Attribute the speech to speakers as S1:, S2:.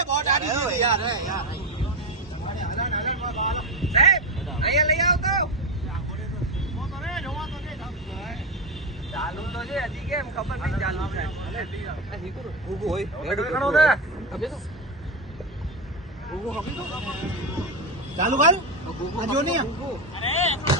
S1: બહુ ડાડી છે યાર યાર
S2: સાહેબ અહીંયા લઈ આવો ચાલુ તો છે હજી કેમ? ખબર નહીં ચાલુ છે.
S1: ચાલુ કર. આ જો નહીં હા